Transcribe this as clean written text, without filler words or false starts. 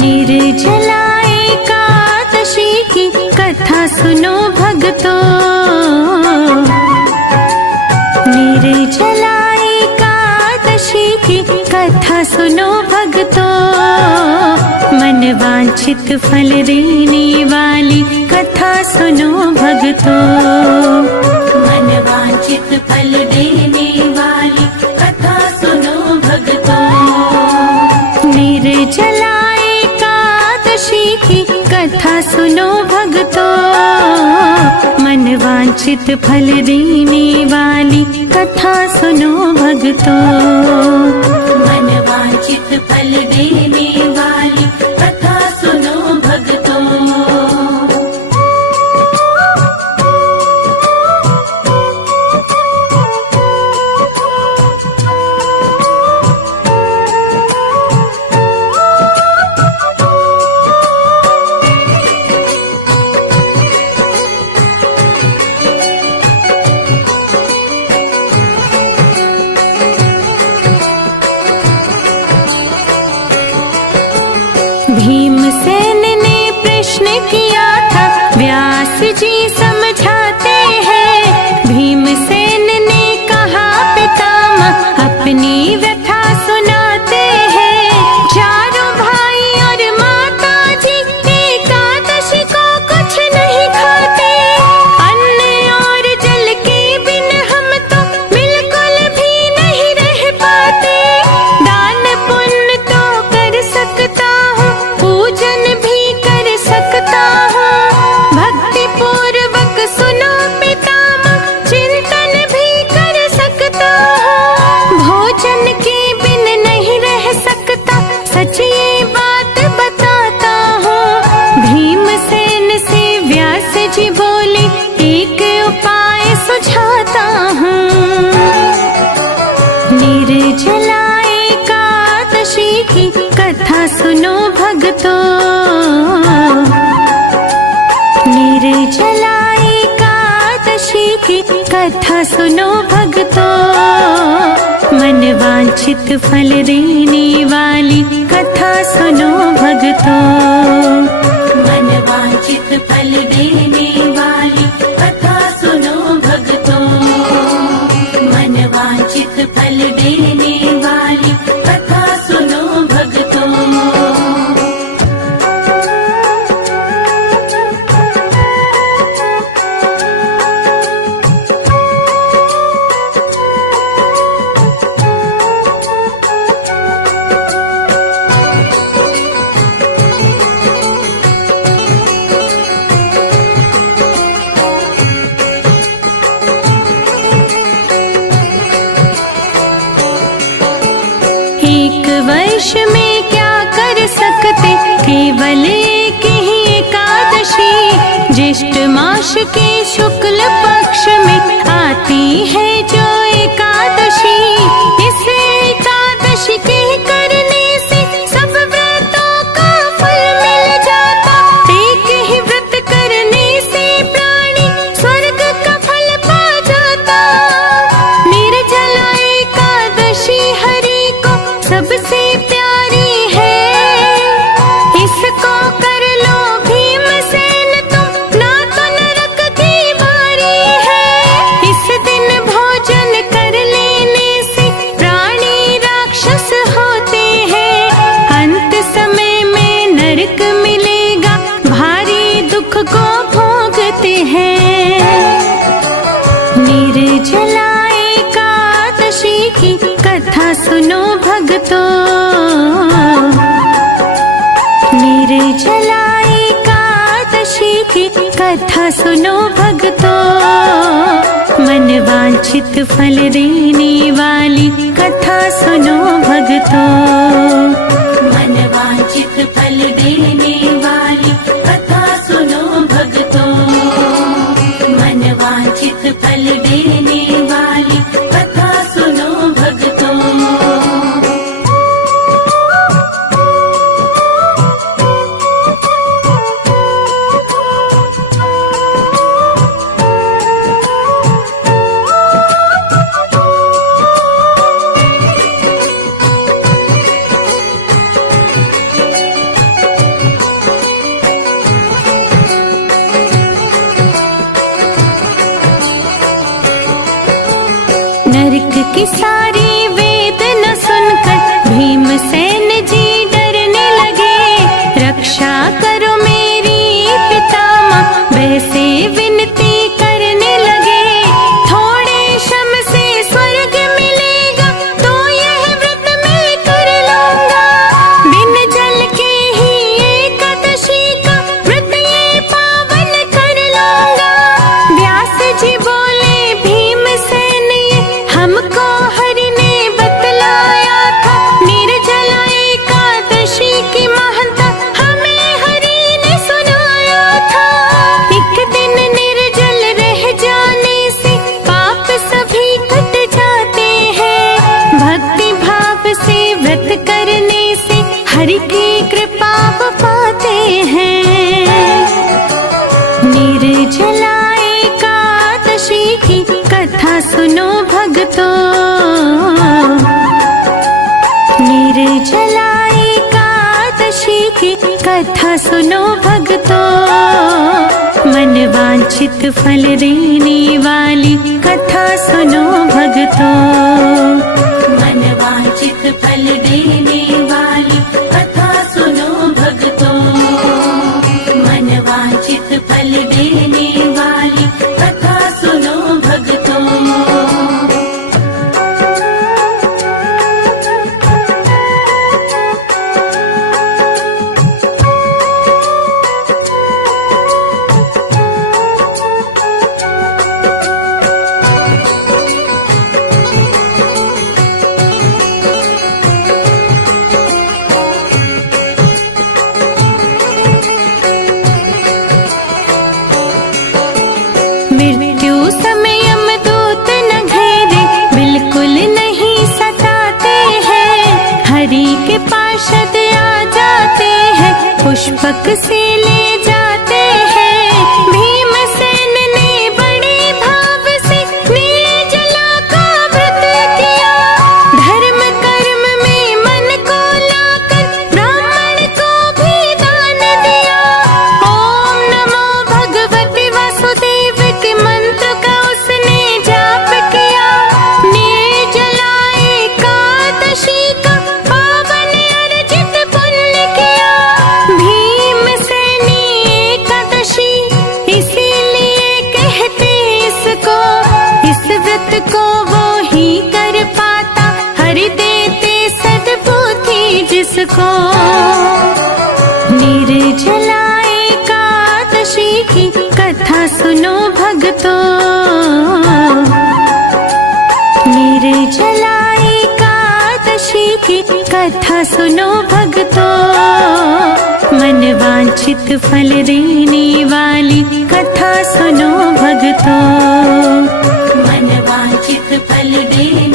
निर्जला एकादशी की कथा सुनो भक्तों। निर्जला एकादशी की कथा सुनो भक्तों। मन वांछित फल देने वाली कथा सुनो भक्तों। मन वांछित फल देने वाली कथा सुनो भक्तों। निर्जला एकादशी की कथा सुनो भक्तों। मन वांछित फल देने वाली कथा सुनो भक्तों। मन वांछित फल देने वाली कथा सुनो भक्तों। भीमसेन ने प्रश्न किया था, व्यास जी समझाते हैं। भीमसेन ने कहा पितामह अपनी व्यथा सुनाते हैं। चारों भाई और माता जी एकादशी को कुछ नहीं खाते। अन्न और जल के बिन हम तो बिल्कुल भी नहीं रह पाते। दान पुण्य तो कर सकता हूँ, पूजन भी कर सकता हूँ। भक्ति पूर्वक सुनो पितामह, चिंतन भी कर सकता हूँ। भोजन के बिन नहीं रह सकता, सच ये बात बताता हूँ। भीमसेन से व्यास जी बोले, एक उपाय सुझाता हूँ। निर्जला एकादशी की कथा सुनो भक्तों। निर्जला एकादशी की कथा सुनो भक्तों। मन वांछित फल देने वाली कथा सुनो भक्तों। मन वांछित फल देने वाली कथा सुनो भक्तों। मन वांछित फल देने वाली कथा सुनो भक्तों। एक वर्ष में क्या कर सकते, केवल एक ही एकादशी। ज्येष्ठ मास के शुक्ल पक्ष में आती है जो एकादशी। इस एकादशी के करने से सब व्रतों का फल मिल जाता। एक ही व्रत करने से प्राणी स्वर्ग का फल पा जाता। निर्जला एकादशी हरि को सबसे प्यारी है। इसको कर लो भीमसेन तुम, ना तो नरक की बारी है। इस दिन भोजन कर लेने से प्राणी राक्षस होते हैं। अंत समय में नरक मिलेगा, भारी दुख को भोगते हैं। निर्जला एकादशी की कथा सुनो भक्तों। निर्जला एकादशी की कथा सुनो भक्तों। मन वांछित फल देने वाली कथा सुनो भक्तों। मन वांछित फल देने वाली कथा सुनो भक्तों। मन वांछित फल देने वाली कथा सुनो भक्तों। हरि की कृपा पाते हैं। निर्जला एकादशी की कथा सुनो भक्तों, निर्जला एकादशी की कथा सुनो भक्तों, मन वांछित फल देने वाली कथा सुनो भक्तों, मन वांछित फल देने वाली कथा सुनो भक्तों, मन वांछित फल देने वाली कथा सुनो भक्तों। मृत्यु समय यमदूत न घेरे, बिल्कुल नहीं सताते हैं। हरि के पार्षद आ जाते हैं, पुष्पक से ले जाते हैं। भीमसेन ने बड़े भाव से निर्जला का व्रत किया, धर्म कर्म में मन को लाकर ब्राह्मण को भी दान दिया। ओम नमो भगवते वासुदेव के मंत्र का उसने जाप किया। निर्जला एकादशी का पावन अर्जित पुण्य किया। भीमसेनी एकादशी इसीलिए कहते इसको, इस व्रत को वो ही कर पाता, हरि देते सद्बुद्धि जिसको। निर्जला एकादशी की कथा सुनो भक्तों, निर्जला एकादशी की कथा सुनो भक्तों, मन वांछित फल देने वाली कथा सुनो भक्तों, मन वांछित फल देने